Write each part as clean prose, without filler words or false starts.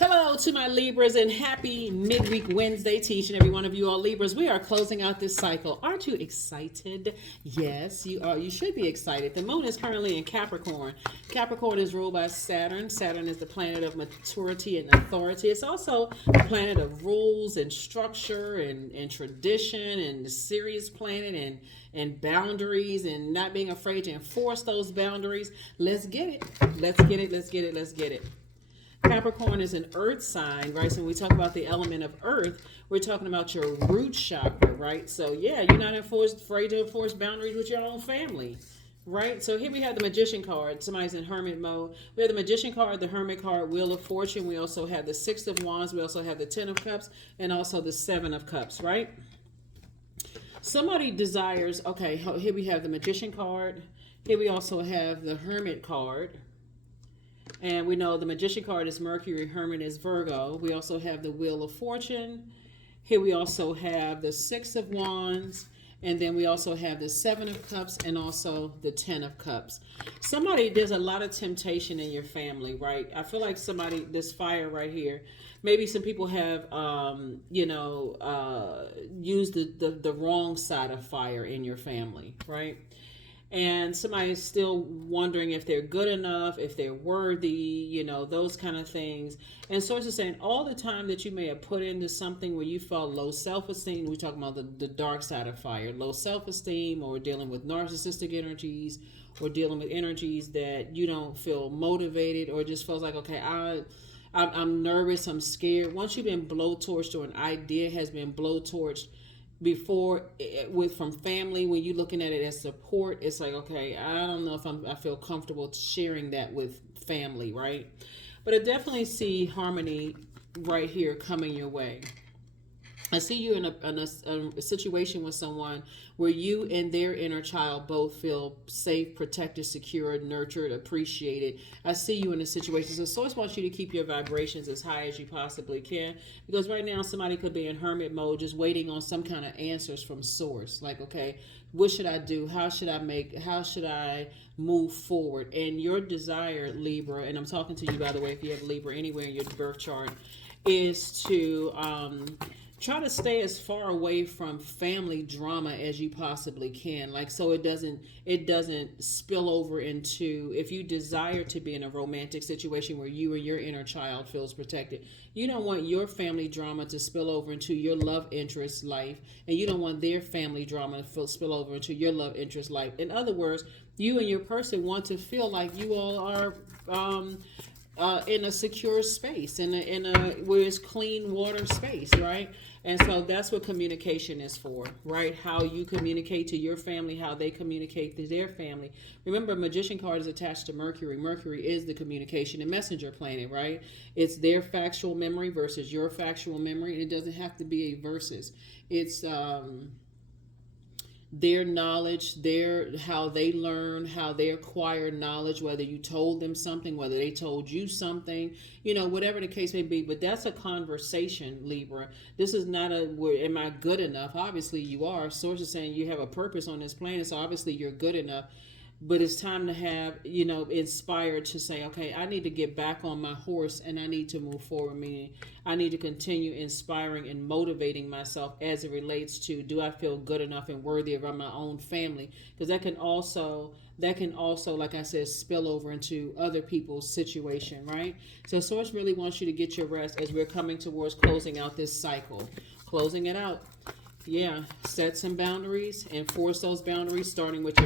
Hello to my Libras and happy midweek Wednesday to each and every one of you all Libras. We are closing out this cycle. Aren't you excited? Yes, you are. You should be excited. The moon is currently in Capricorn. Capricorn is ruled by Saturn. Saturn is the planet of maturity and authority. It's also the planet of rules and structure and tradition and the serious planet and boundaries and not being afraid to enforce those boundaries. Let's get it. Let's get it. Let's get it. Let's get it. Capricorn is an earth sign, right? So when we talk about the element of earth, we're talking about your root chakra, right? So yeah, you're not afraid to enforce boundaries with your own family, right? So here we have the Magician card. Somebody's in hermit mode. We have the Magician card, the Hermit card, Wheel of Fortune. We also have the Six of Wands. We also have the Ten of Cups and also the Seven of Cups, right? Somebody desires, okay, here we have the Magician card. Here we also have the Hermit card. And we know the Magician card is Mercury, Hermit is Virgo. We also have the Wheel of Fortune. Here we also have the Six of Wands. And then we also have the Seven of Cups and also the Ten of Cups. There's a lot of temptation in your family, right? I feel like this fire right here, maybe some people have, used the wrong side of fire in your family, right? And somebody is still wondering if they're good enough, if they're worthy, those kind of things. And source is saying all the time that you may have put into something where you felt low self-esteem, we're talking about the dark side of fire, low self-esteem, or dealing with narcissistic energies, or dealing with energies that you don't feel motivated, or just feels like, okay, I'm nervous, I'm scared. Once you've been blowtorched or an idea has been blowtorched, before from family, when you're looking at it as support, it's like, okay, I don't know if I feel comfortable sharing that with family, right? But I definitely see harmony right here coming your way. I see you in a situation with someone where you and their inner child both feel safe, protected, secure, nurtured, appreciated. I see you in a situation. So Source wants you to keep your vibrations as high as you possibly can, because right now somebody could be in hermit mode just waiting on some kind of answers from Source. Like, okay, what should I do? How should I move forward? And your desire, Libra, and I'm talking to you, by the way, if you have Libra anywhere in your birth chart, is to try to stay as far away from family drama as you possibly can, like, so it doesn't spill over into, if you desire to be in a romantic situation where you or your inner child feels protected, you don't want your family drama to spill over into your love interest life, and you don't want their family drama to spill over into your love interest life. In other words, you and your person want to feel like you all are in a secure space, in a where it's clean water space, right? And so that's what communication is for, right? How you communicate to your family, how they communicate to their family. Remember, Magician card is attached to Mercury. Mercury is the communication and messenger planet, right? It's their factual memory versus your factual memory. And it doesn't have to be a versus. It's their knowledge, how they learn, how they acquire knowledge, whether you told them something, whether they told you something, whatever the case may be. But that's a conversation, Libra. This is not am I good enough? Obviously you are. Source is saying you have a purpose on this planet, so obviously you're good enough. But it's time to have, inspired to say, okay, I need to get back on my horse and I need to move forward. Meaning I need to continue inspiring and motivating myself as it relates to, do I feel good enough and worthy of my own family? Because that can also, like I said, spill over into other people's situation, right? So Source really wants you to get your rest as we're coming towards closing out this cycle. Closing it out. Yeah, set some boundaries, enforce those boundaries, starting with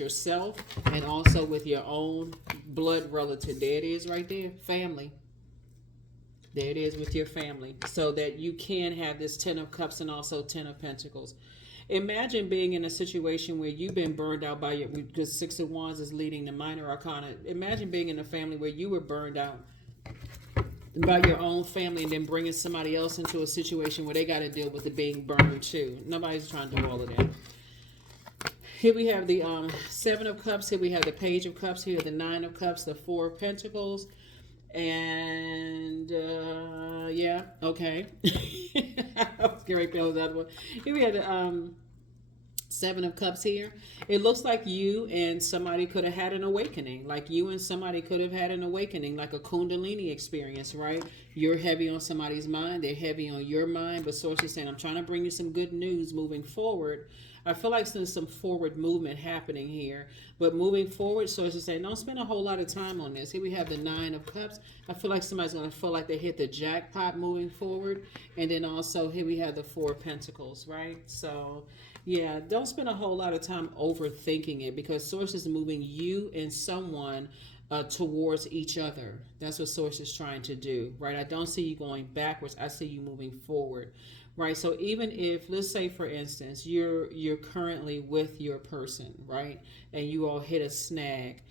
yourself, and also with your own blood relative. There it is right there, family. There it is with your family, so that you can have this Ten of Cups and also Ten of Pentacles. Imagine being in a situation where you've been burned out because Six of Wands is leading the minor arcana. Imagine being in a family where you were burned out by your own family, and then bringing somebody else into a situation where they got to deal with it being burned too. Nobody's trying to do all of that. Here we have the Seven of Cups. Here we have the Page of Cups. Here the Nine of Cups, the Four of Pentacles. And yeah, okay. I was getting ready to close that one. Here we have the Seven of Cups here. It looks like you and somebody could have had an awakening. Like you and somebody could have had an awakening, like a Kundalini experience, right? You're heavy on somebody's mind. They're heavy on your mind. But Source is saying, I'm trying to bring you some good news moving forward. I feel like there's some forward movement happening here. But moving forward, Source is saying, don't spend a whole lot of time on this. Here we have the Nine of Cups. I feel like somebody's going to feel like they hit the jackpot moving forward. And then also here we have the Four of Pentacles, right? So yeah, don't spend a whole lot of time overthinking it, because Source is moving you and someone towards each other. That's what Source is trying to do, right? I don't see you going backwards. I see you moving forward, right? So even if, let's say for instance, you're currently with your person, right, and you all hit a snag,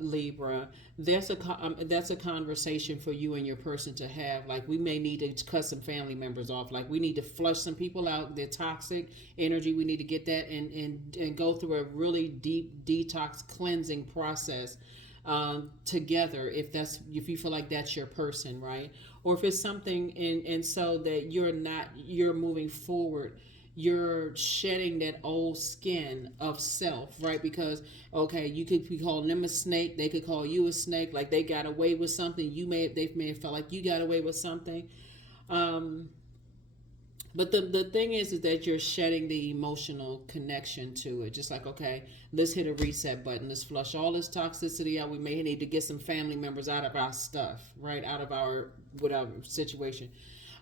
Libra, that's a conversation for you and your person to have. Like, we may need to cut some family members off. Like, we need to flush some people out. They're toxic energy. We need to get that and go through a really deep detox cleansing process together, if you feel like that's your person, right? Or if it's something and so that you're moving forward, you're shedding that old skin of self, right? Because, okay, you could be calling them a snake, they could call you a snake, like they got away with something. They may have felt like you got away with something. But the thing is that you're shedding the emotional connection to it. Just like, okay, let's hit a reset button. Let's flush all this toxicity out. We may need to get some family members out of our stuff, right? Out of our whatever situation.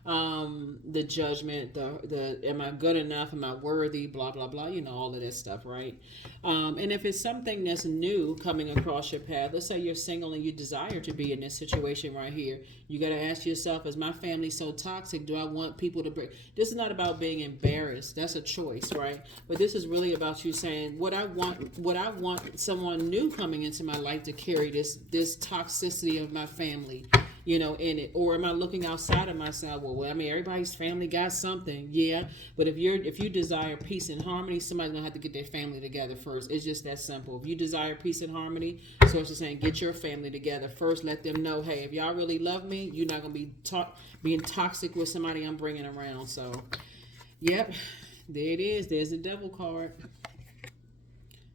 The judgment, the am I good enough? Am I worthy? Blah, blah, blah. You know, all of this stuff, right? And if it's something that's new coming across your path, let's say you're single and you desire to be in this situation right here, you got to ask yourself, is my family so toxic? Do I want people to break? This is not about being embarrassed. That's a choice, right? But this is really about you saying, what I want someone new coming into my life to carry this toxicity of my family, you know, in it. Or am I looking outside of myself? Well, I mean, everybody's family got something, yeah. But if you desire peace and harmony, somebody's gonna have to get their family together first. It's just that simple. If you desire peace and harmony, so it's just saying, get your family together first. Let them know, hey, if y'all really love me, you're not gonna be being toxic with somebody I'm bringing around. So, yep, there it is. There's the Devil card.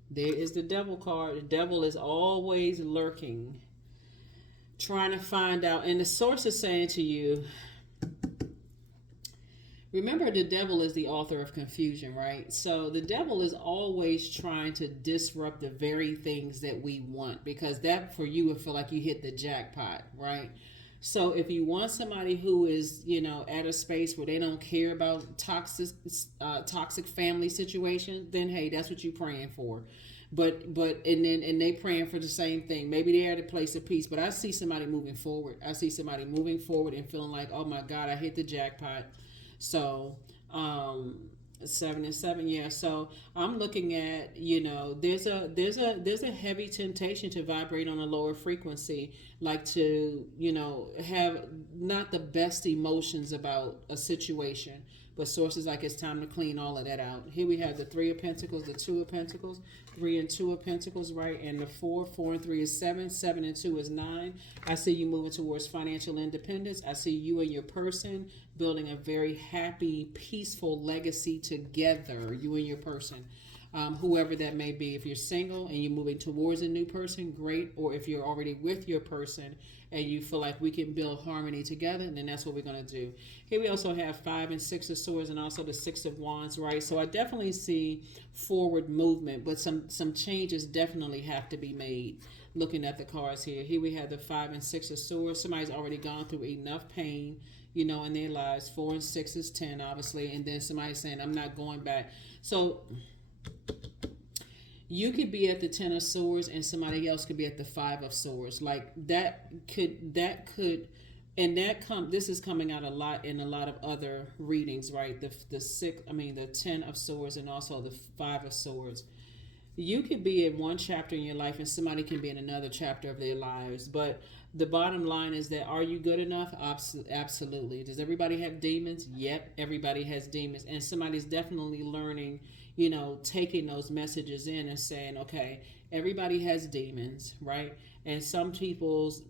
There is the Devil card. The devil is always lurking, trying to find out. And the Source is saying to you, remember, the devil is the author of confusion, right? So the devil is always trying to disrupt the very things that we want, because that for you would feel like you hit the jackpot, right? So if you want somebody who is, you know, at a space where they don't care about toxic family situation, then hey, that's what you're praying for. But and they praying for the same thing. Maybe they're at a place of peace. But I see somebody moving forward. I see somebody moving forward and feeling like, oh my God, I hit the jackpot. So 7 and 7, yeah. So I'm looking at, you know, there's a heavy temptation to vibrate on a lower frequency, like to, you know, have not the best emotions about a situation. But Sources like, it's time to clean all of that out. Here we have the 3 of Pentacles, the 2 of Pentacles, 3 and 2 of Pentacles, right? And the 4 and 3 is 7, 7 and 2 is 9. I see you moving towards financial independence. I see you and your person building a very happy, peaceful legacy together, you and your person. Whoever that may be. If you're single and you're moving towards a new person, great. Or if you're already with your person and you feel like we can build harmony together, then that's what we're going to do. Here we also have 5 and 6 of Swords and also the 6 of Wands, right? So I definitely see forward movement, but some changes definitely have to be made. Looking at the cards here. Here we have the 5 and 6 of Swords. Somebody's already gone through enough pain, you know, in their lives. 4 and 6 is 10, obviously. And then somebody's saying, I'm not going back. So you could be at the 10 of Swords and somebody else could be at the 5 of Swords. Like that could, and this is coming out a lot in a lot of other readings, right? The 10 of Swords and also the 5 of Swords. You could be in one chapter in your life and somebody can be in another chapter of their lives. But the bottom line is that, are you good enough? Absolutely. Does everybody have demons? Yep, everybody has demons. And somebody's definitely learning, you know, taking those messages in and saying, okay, everybody has demons, right? And some people's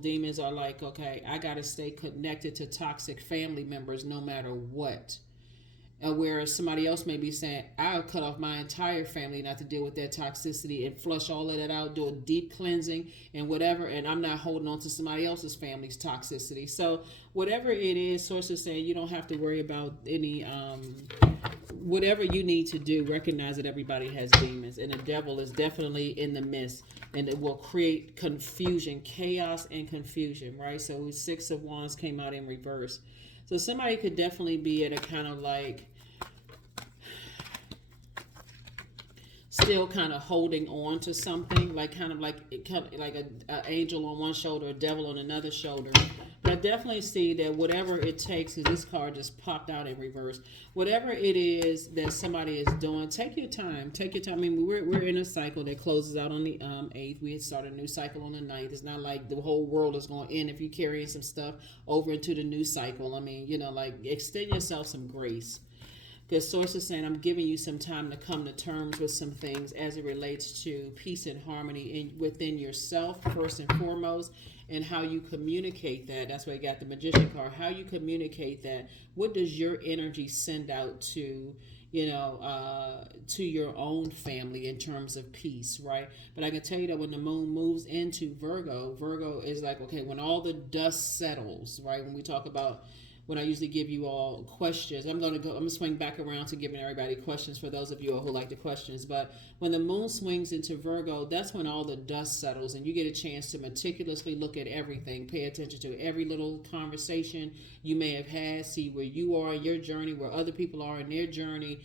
demons are like, okay, I got to stay connected to toxic family members no matter what. Whereas somebody else may be saying, I'll cut off my entire family not to deal with that toxicity and flush all of that out, do a deep cleansing and whatever, and I'm not holding on to somebody else's family's toxicity. So whatever it is, Source is saying you don't have to worry about any whatever you need to do. Recognize that everybody has demons, and the devil is definitely in the midst, and it will create confusion, chaos, and confusion, right? So 6 of Wands came out in reverse. So somebody could definitely be at a kind of like still kind of holding on to something, like kind of like a angel on one shoulder, a devil on another shoulder. But I definitely see that whatever it takes, because this card just popped out in reverse. Whatever it is that somebody is doing, take your time. Take your time. I mean, we're in a cycle that closes out on the 8th. We start a new cycle on the 9th. It's not like the whole world is going to end if you're carrying some stuff over into the new cycle. I mean, like extend yourself some grace. Because Source is saying, I'm giving you some time to come to terms with some things as it relates to peace and harmony within yourself, first and foremost, and how you communicate that. That's why you got the Magician card. How you communicate that. What does your energy send out to, to your own family in terms of peace, right? But I can tell you that when the moon moves into Virgo is like, okay, when all the dust settles, right? When we talk about, when I usually give you all questions, I'm going to swing back around to giving everybody questions for those of you who like the questions. But when the moon swings into Virgo, that's when all the dust settles and you get a chance to meticulously look at everything, pay attention to every little conversation you may have had, see where you are in your journey, where other people are in their journey,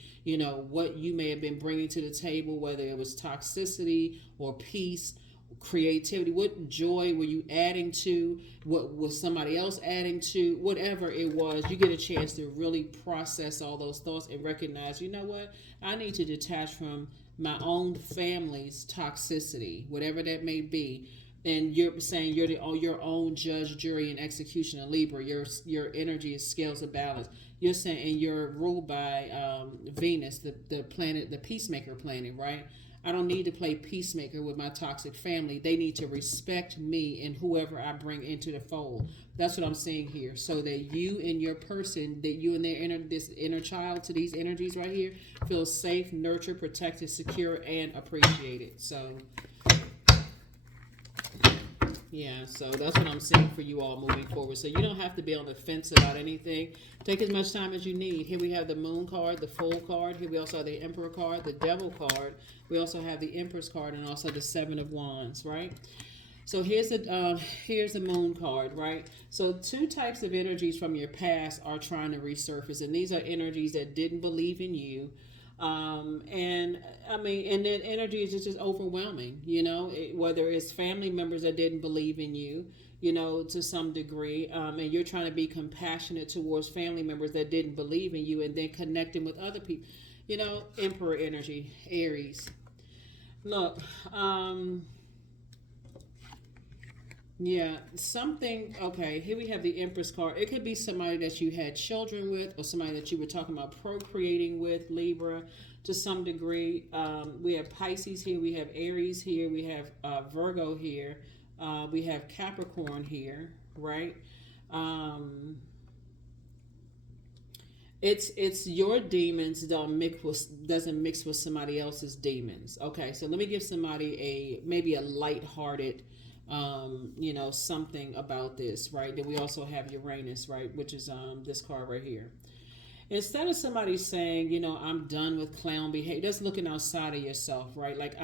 what you may have been bringing to the table, whether it was toxicity or peace, creativity, what joy were you adding to, what was somebody else adding to, whatever it was. You get a chance to really process all those thoughts and recognize, you know what, I need to detach from my own family's toxicity, whatever that may be. And you're saying you're your own judge, jury, and executioner, Libra. Your energy is scales of balance. You're saying, and you're ruled by Venus, the planet, the peacemaker planet, right? I don't need to play peacemaker with my toxic family. They need to respect me and whoever I bring into the fold. That's what I'm seeing here. So that you and your person, that you and this inner child to these energies right here, feel safe, nurtured, protected, secure, and appreciated. So yeah, so that's what I'm seeing for you all moving forward. So you don't have to be on the fence about anything. Take as much time as you need. Here we have the Moon card, the Fool card. Here we also have the Emperor card, the Devil card. We also have the Empress card and also the Seven of Wands, right? So here's the Moon card, right? So 2 types of energies from your past are trying to resurface, and these are energies that didn't believe in you. And I mean, and that energy is just overwhelming, whether it's family members that didn't believe in you, to some degree, and you're trying to be compassionate towards family members that didn't believe in you, and then connecting with other people, Emperor energy, Aries. Look, yeah, something, okay, here we have the Empress card. It could be somebody that you had children with or somebody that you were talking about procreating with, Libra, to some degree. We have Pisces here, we have Aries here, we have Virgo here, we have Capricorn here, right? It's your demons doesn't mix with somebody else's demons. Okay, so let me give somebody maybe a lighthearted something about this, right? Then we also have Uranus, right, which is this card right here. Instead of somebody saying, I'm done with clown behavior, just looking outside of yourself, right? Like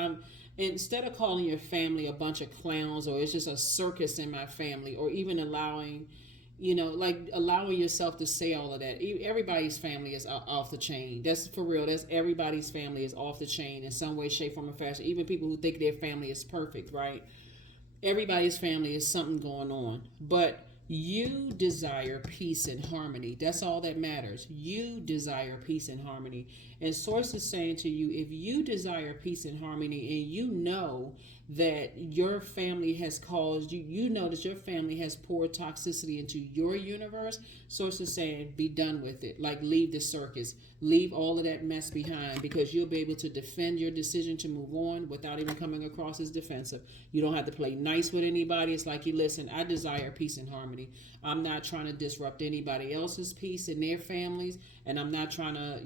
instead of calling your family a bunch of clowns, or it's just a circus in my family, or even allowing yourself to say all of that. Everybody's family is off the chain. That's for real. That's everybody's family is off the chain in some way, shape, form, or fashion. Even people who think their family is perfect, right? Everybody's family is something going on, but you desire peace and harmony. That's all that matters. You desire peace and harmony. And Source is saying to you, if you desire peace and harmony, and you know that your family has caused you, you know that your family has poured toxicity into your universe. Source is saying, be done with it. Like, leave the circus, leave all of that mess behind, because you'll be able to defend your decision to move on without even coming across as defensive. You don't have to play nice with anybody. It's like, you listen, I desire peace and harmony. I'm not trying to disrupt anybody else's peace in their families, and I'm not trying to,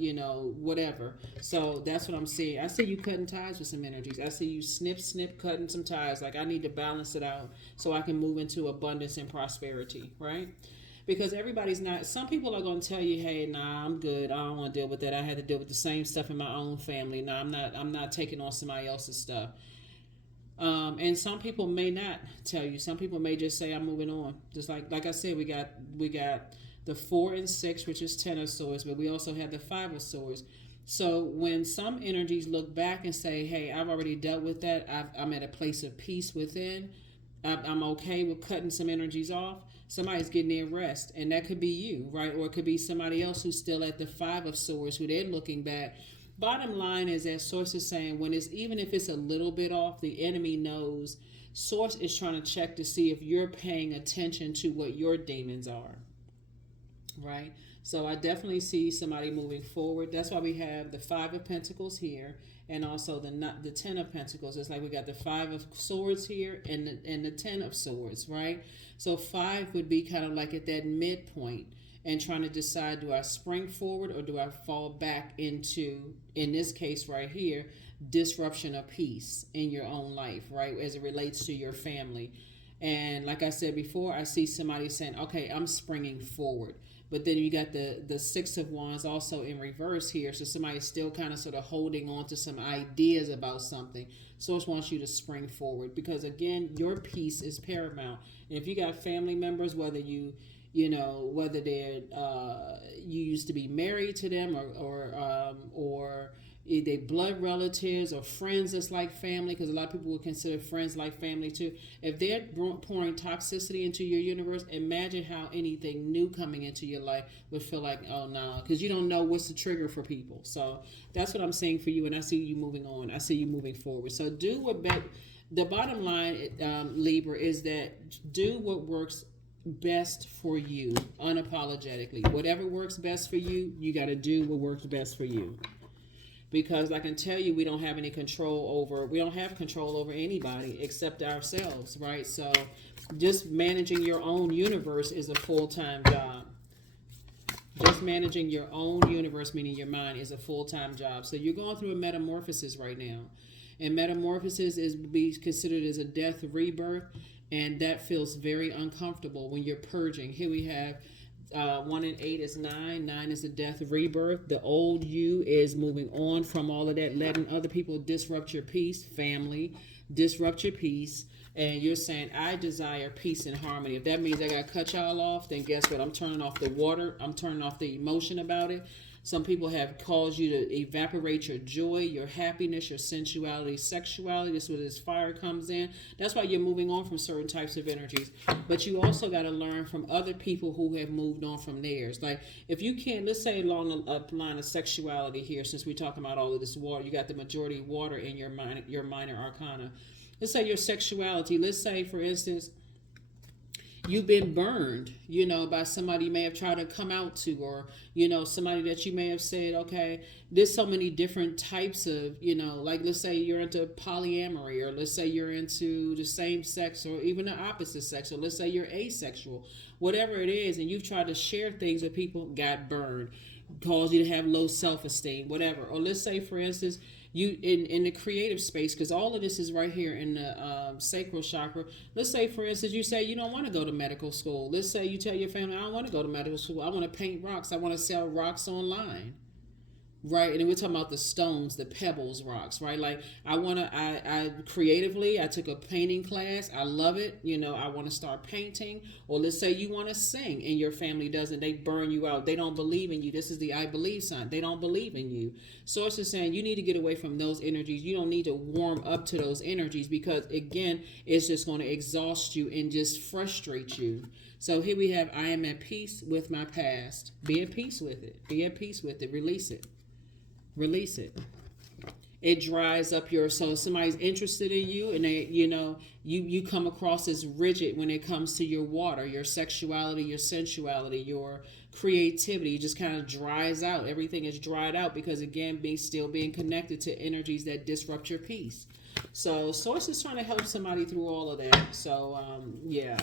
whatever. So that's what I'm seeing. I see you cutting ties with some energies. I see you snip, cutting some ties. Like, I need to balance it out so I can move into abundance and prosperity, right? Because everybody's not, some people are going to tell you, hey, nah, I'm good. I don't want to deal with that. I had to deal with the same stuff in my own family. No, I'm not taking on somebody else's stuff. And some people may not tell you. Some people may just say, I'm moving on. Just like I said, we got the 4 and 6, which is 10 of swords, but we also have the 5 of swords. So when some energies look back and say, hey, I've already dealt with that. I'm at a place of peace within. I'm okay with cutting some energies off. Somebody's getting their rest, and that could be you, right? Or it could be somebody else who's still at the 5 of swords, who they're looking back. Bottom line is that Source is saying, when it's, even if it's a little bit off, the enemy knows. Source is trying to check to see if you're paying attention to what your demons are, right? So I definitely see somebody moving forward. That's why we have the 5 of Pentacles here, and also the 10 of Pentacles. It's like we got the 5 of Swords here and the 10 of Swords, right? So 5 would be kind of like at that midpoint, and trying to decide, do I spring forward or do I fall back into, in this case right here, disruption of peace in your own life, right, as it relates to your family. And like I said before, I see somebody saying, okay, I'm springing forward. But then you got the 6 of Wands also in reverse here. So somebody's still kind of sort of holding on to some ideas about something. Source wants you to spring forward, because again, your peace is paramount. And if you got family members, whether whether they're you used to be married to them, or they blood relatives or friends that's like family, because a lot of people would consider friends like family too. If they're pouring toxicity into your universe, imagine how anything new coming into your life would feel like, oh no, because you don't know what's the trigger for people. So that's what I'm saying for you, and I see you moving on. I see you moving forward. So do what the bottom line, Libra, is that do what works best for you unapologetically. Whatever works best for you, you got to do what works best for you. Because I can tell you, we don't have control over anybody except ourselves, right? So just managing your own universe is a full-time job. Just managing your own universe, meaning your mind, is a full-time job. So you're going through a metamorphosis right now. And metamorphosis is be considered as a death rebirth. And that feels very uncomfortable when you're purging. Here we have 1 and 8 is 9. 9 is the death of rebirth. The old you is moving on from all of that, letting other people disrupt your peace, family, disrupt your peace. And you're saying, I desire peace and harmony. If that means I got to cut y'all off, then guess what? I'm turning off the water. I'm turning off the emotion about it. Some people have caused you to evaporate your joy, your happiness, your sensuality, sexuality. This is where this fire comes in. That's why you're moving on from certain types of energies. But you also got to learn from other people who have moved on from theirs. Like, if you can't, let's say along the line of sexuality here, since we're talking about all of this water, you got the majority water in your minor arcana. Let's say your sexuality. Let's say, for instance, you've been burned, by somebody you may have tried to come out to, or, somebody that you may have said, okay, there's so many different types of, like, let's say you're into polyamory, or let's say you're into the same sex, or even the opposite sex, or let's say you're asexual, whatever it is, and you've tried to share things with people, got burned, caused you to have low self-esteem, whatever. Or let's say, for instance, you in the creative space, because all of this is right here in the sacral chakra. Let's say, for instance, you say you don't want to go to medical school. Let's say you tell your family, I don't want to go to medical school. I want to paint rocks. I want to sell rocks online. Right, and then we're talking about the stones, the pebbles, rocks, right? Like, I creatively, I took a painting class. I love it. I want to start painting. Or let's say you want to sing and your family doesn't. They burn you out. They don't believe in you. This is the I believe sign. They don't believe in you. Source is saying you need to get away from those energies. You don't need to warm up to those energies, because, again, it's just going to exhaust you and just frustrate you. So here we have, I am at peace with my past. Be at peace with it. Be at peace with it. Release it. Release it. It dries up your, so if somebody's interested in you and they, you know, you come across as rigid when it comes to your water, your sexuality, your sensuality, your creativity. It just kind of dries out. Everything is dried out because, again, still being connected to energies that disrupt your peace. So source is trying to help somebody through all of that. So yeah,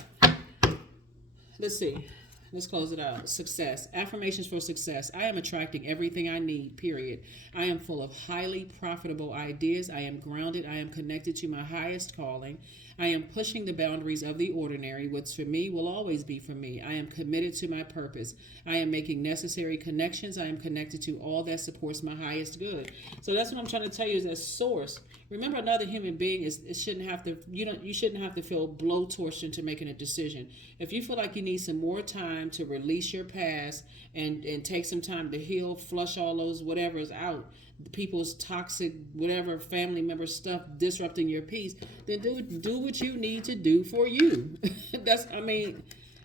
let's see. Let's close it out. Success. Affirmations for success. I am attracting everything I need, period. I am full of highly profitable ideas. I am grounded. I am connected to my highest calling. I am pushing the boundaries of the ordinary. What's for me will always be for me. I am committed to my purpose. I am making necessary connections. I am connected to all that supports my highest good. So that's what I'm trying to tell you is that source. Remember, another human being it shouldn't have to, you shouldn't have to feel blowtorched into making a decision. If you feel like you need some more time to release your past and take some time to heal, flush all those whatever's out, people's toxic whatever family member stuff disrupting your peace, then do what you need to do for you.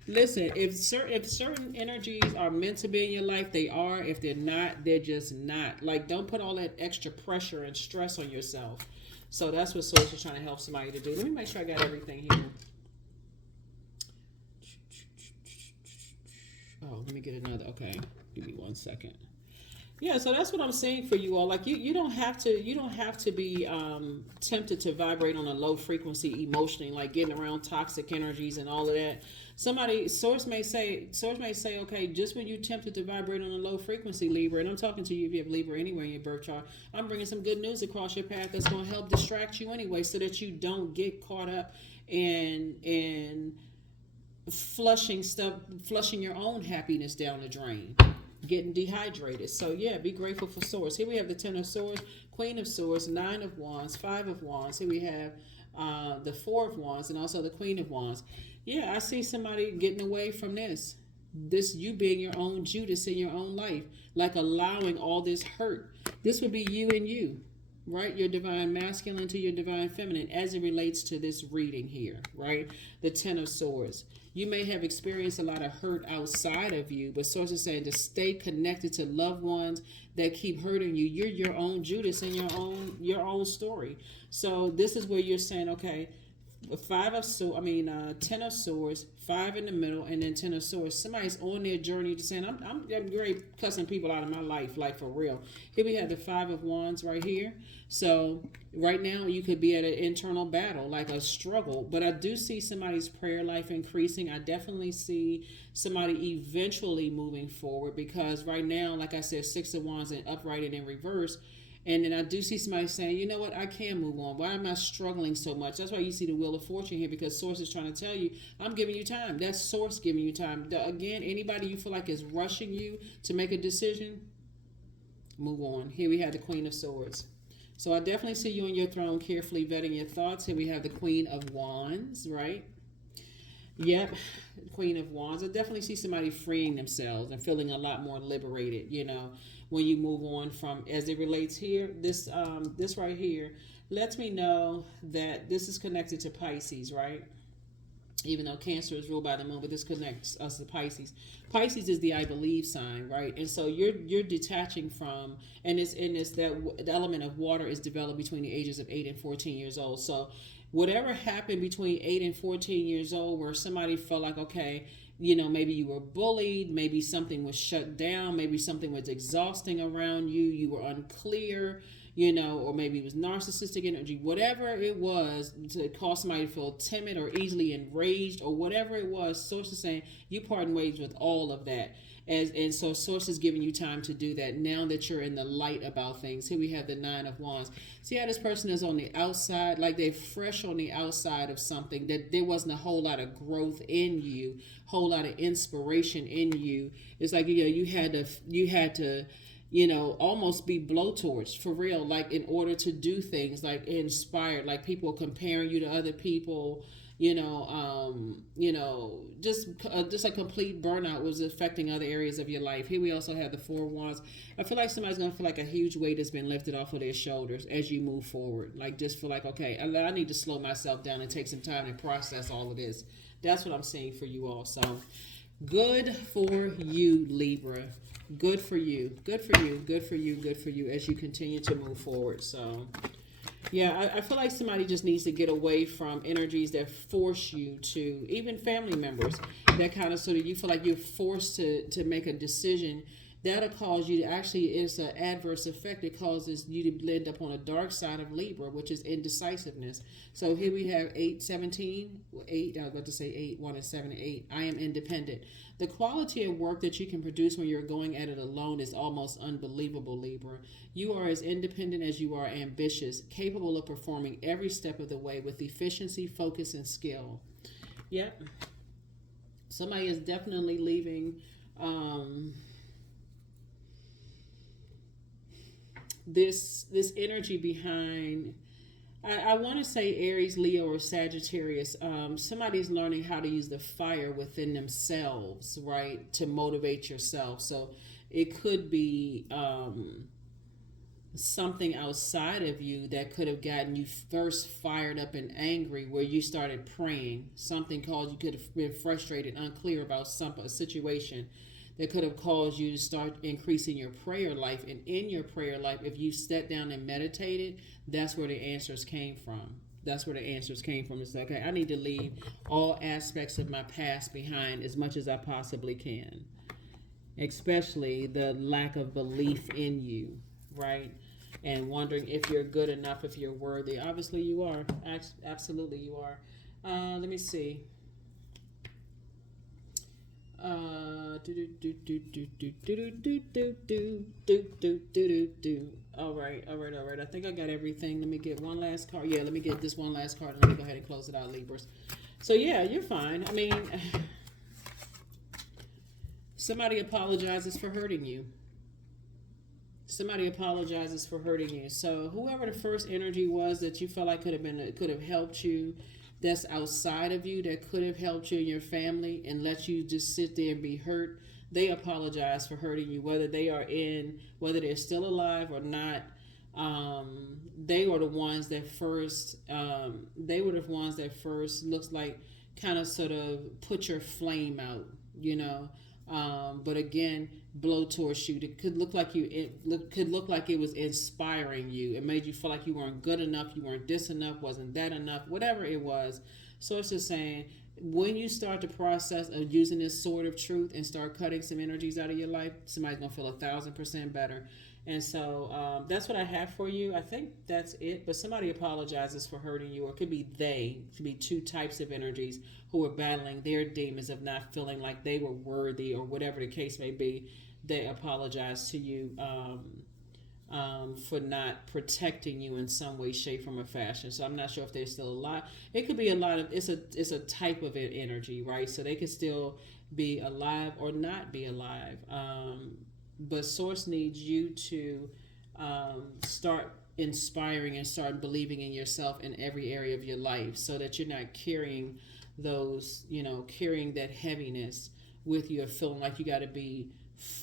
Listen, if certain energies are meant to be in your life, they are. If they're not, they're just not. Like, don't put all that extra pressure and stress on yourself. So that's what source is trying to help somebody to do. Let me make sure I got everything here. Oh, let me get another. Okay, give me 1 second. Yeah, so that's what I'm saying for you all. Like, you don't have to be tempted to vibrate on a low frequency emotionally, like getting around toxic energies and all of that. Source may say, okay, just when you're tempted to vibrate on a low frequency, Libra, and I'm talking to you if you have Libra anywhere in your birth chart, I'm bringing some good news across your path that's going to help distract you anyway, so that you don't get caught up in flushing your own happiness down the drain, getting dehydrated. So yeah, be grateful for source. Here we have the 10 of swords, Queen of swords, 9 of wands, 5 of wands. Here we have the 4 of wands, and also the Queen of wands. Yeah, I see somebody getting away from this you being your own Judas in your own life, like allowing all this hurt. This would be you and you, right? Your divine masculine to your divine feminine as it relates to this reading here, right? The 10 of swords. You may have experienced a lot of hurt outside of you, but source is saying to stay connected to loved ones that keep hurting you. You're your own Judas in your own story. So this is where you're saying, okay, 10 of swords, 5 in the middle, and then 10 of swords. Somebody's on their journey to saying, I'm great cussing people out of my life, like for real. Here we have the 5 of wands right here. So right now you could be at an internal battle, like a struggle, but I do see somebody's prayer life increasing. I definitely see somebody eventually moving forward, because right now, like I said, 6 of wands and upright and in reverse. And then I do see somebody saying, you know what, I can move on. Why am I struggling so much? That's why you see the Wheel of Fortune here, because source is trying to tell you, I'm giving you time. That's source giving you time. Again, anybody you feel like is rushing you to make a decision, move on. Here we have the Queen of Swords. So I definitely see you on your throne, carefully vetting your thoughts. Here we have the Queen of Wands, right? Yep, Queen of Wands. I definitely see somebody freeing themselves and feeling a lot more liberated, when you move on from, as it relates here, this right here lets me know that this is connected to Pisces, right? Even though Cancer is ruled by the moon, but this connects us to Pisces. Pisces is the I believe sign, right? And so you're detaching from, and the element of water is developed between the ages of 8 and 14 years old. So whatever happened between 8 and 14 years old, where somebody felt like, okay, maybe you were bullied, maybe something was shut down, maybe something was exhausting around you, you were unclear, or maybe it was narcissistic energy, whatever it was to cause somebody to feel timid or easily enraged or whatever it was, source is saying you parting ways with all of that. And so source is giving you time to do that now that you're in the light about things. Here we have the 9 of wands. See how this person is on the outside, like they're fresh on the outside of something, that there wasn't a whole lot of growth in you, whole lot of inspiration in you. It's like, you had to almost be blowtorched for real, like in order to do things, like inspired, like people comparing you to other people, just a complete burnout was affecting other areas of your life. Here we also have the 4 of wands. I feel like somebody's going to feel like a huge weight has been lifted off of their shoulders as you move forward. Like, just feel like, okay, I need to slow myself down and take some time and process all of this. That's what I'm saying for you all. So good for you, Libra. Good for you. Good for you. Good for you. Good for you as you continue to move forward. So, yeah, I feel like somebody just needs to get away from energies that force you to, even family members, that kind of sort of, you feel like you're forced to make a decision. That'll cause you to actually, it's an adverse effect. It causes you to end up on a dark side of Libra, which is indecisiveness. So here we have 8, 17, 8, I was about to say 8, 1 and 7 and 8. I am independent. The quality of work that you can produce when you're going at it alone is almost unbelievable, Libra. You are as independent as you are ambitious, capable of performing every step of the way with efficiency, focus, and skill. Yep. Somebody is definitely leaving this energy behind. I want to say Aries, Leo, or Sagittarius. Somebody's learning how to use the fire within themselves, right, to motivate yourself. So it could be something outside of you that could have gotten you first fired up and angry, where you started praying. Something caused you, could have been frustrated, unclear about a situation that could have caused you to start increasing your prayer life. And in your prayer life, if you sat down and meditated, that's where the answers came from. That's where the answers came from. It's like, okay, I need to leave all aspects of my past behind as much as I possibly can, especially the lack of belief in you, right? And wondering if you're good enough, if you're worthy. Obviously you are. Absolutely you are. Let me see. All right. I think I got everything. Let me get one last card. Yeah, let me get this one last card and let me go ahead and close it out, Libras. So yeah, you're fine. I mean, somebody apologizes for hurting you. Somebody apologizes for hurting you. So whoever the first energy was that you felt like could have helped you, that's outside of you, that could have helped you and your family and let you just sit there and be hurt, they apologize for hurting you, whether they're still alive or not. They were the ones that first looks like kind of sort of put your flame out, you know. But again, blowtorch you. It could look like it was inspiring you. It made you feel like you weren't good enough, you weren't this enough, wasn't that enough, whatever it was. So it's just saying, when you start the process of using this sword of truth and start cutting some energies out of your life, somebody's gonna feel 1,000% better. And so that's what I have for you. I think that's it. But somebody apologizes for hurting you, or it could be it could be two types of energies who are battling their demons of not feeling like they were worthy, or whatever the case may be. They apologize to you for not protecting you in some way, shape, form, or fashion. So I'm not sure if they're still alive. It could be a lot of it's a type of energy, right? So they could still be alive or not be alive. But Source needs you to start inspiring and start believing in yourself in every area of your life, so that you're not carrying carrying that heaviness with you, or feeling like you got to be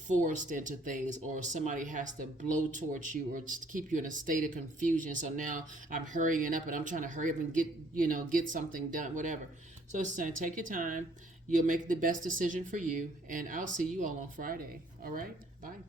forced into things, or somebody has to blow towards you, or just keep you in a state of confusion. So now I'm hurrying up and I'm trying to hurry up and get something done, whatever. So it's saying, take your time. You'll make the best decision for you, and I'll see you all on Friday. All right? Bye.